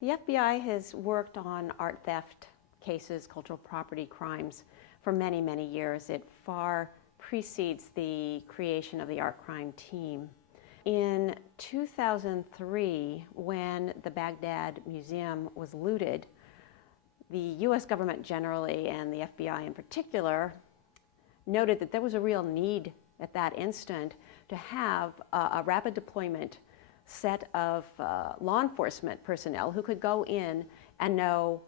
The FBI has worked on art theft cases, cultural property crimes, for many, many years. It far precedes the creation of the art crime team. In 2003, when the Baghdad Museum was looted, the U.S. government generally and the FBI in particular noted that there was a real need at that instant to have a rapid deployment set of law enforcement personnel who could go in and know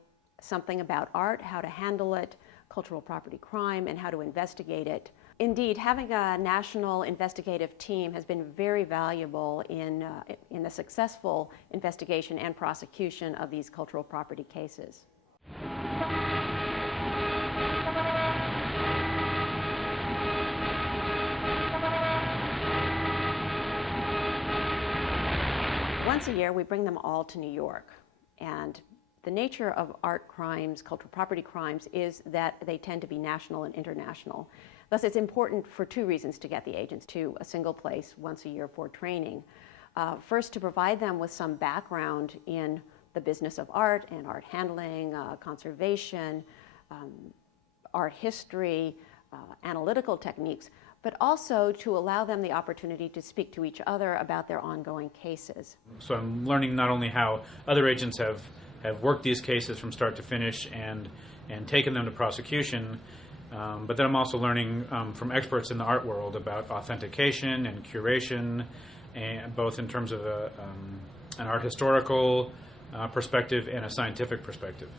something about art, how to handle it, cultural property crime, and how to investigate it. Indeed, having a national investigative team has been very valuable in the successful investigation and prosecution of these cultural property cases. Once a year, we bring them all to New York, and the nature of art crimes, cultural property crimes, is that they tend to be national and international. Thus, it's important for two reasons to get the agents to a single place once a year for training. First, to provide them with some background in the business of art and art handling, conservation, art history, analytical techniques, but also to allow them the opportunity to speak to each other about their ongoing cases. So I'm learning not only how other agents have worked these cases from start to finish and taken them to prosecution, but then I'm also learning from experts in the art world about authentication and curation, and both in terms of an art historical perspective and a scientific perspective.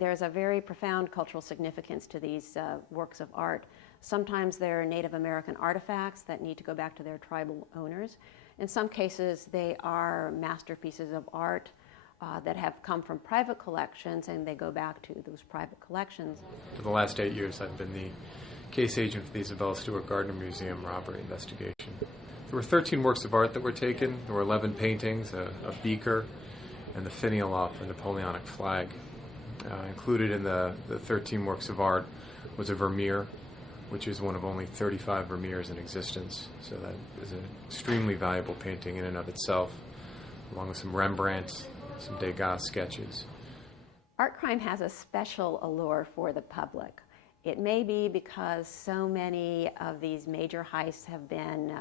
There's a very profound cultural significance to these works of art. Sometimes they're Native American artifacts that need to go back to their tribal owners. In some cases, they are masterpieces of art that have come from private collections, and they go back to those private collections. For the last 8 years, I've been the case agent for the Isabella Stewart Gardner Museum robbery investigation. There were 13 works of art that were taken. There were 11 paintings, a beaker, and the finial off a Napoleonic flag. Included in the 13 works of art was a Vermeer, which is one of only 35 Vermeers in existence. So that is an extremely valuable painting in and of itself, along with some Rembrandts, some Degas sketches. Art crime has a special allure for the public. It may be because so many of these major heists have been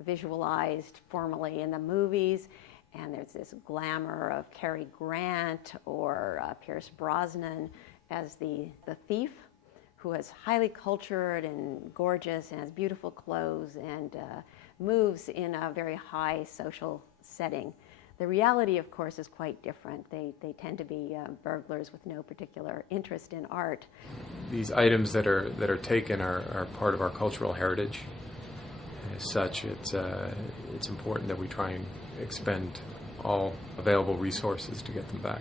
visualized formally in the movies, and there's this glamour of Cary Grant or Pierce Brosnan as the thief, who is highly cultured and gorgeous and has beautiful clothes and moves in a very high social setting. The reality, of course, is quite different. They tend to be burglars with no particular interest in art. These items that are taken are part of our cultural heritage. As such, it's important that we try and expend all available resources to get them back.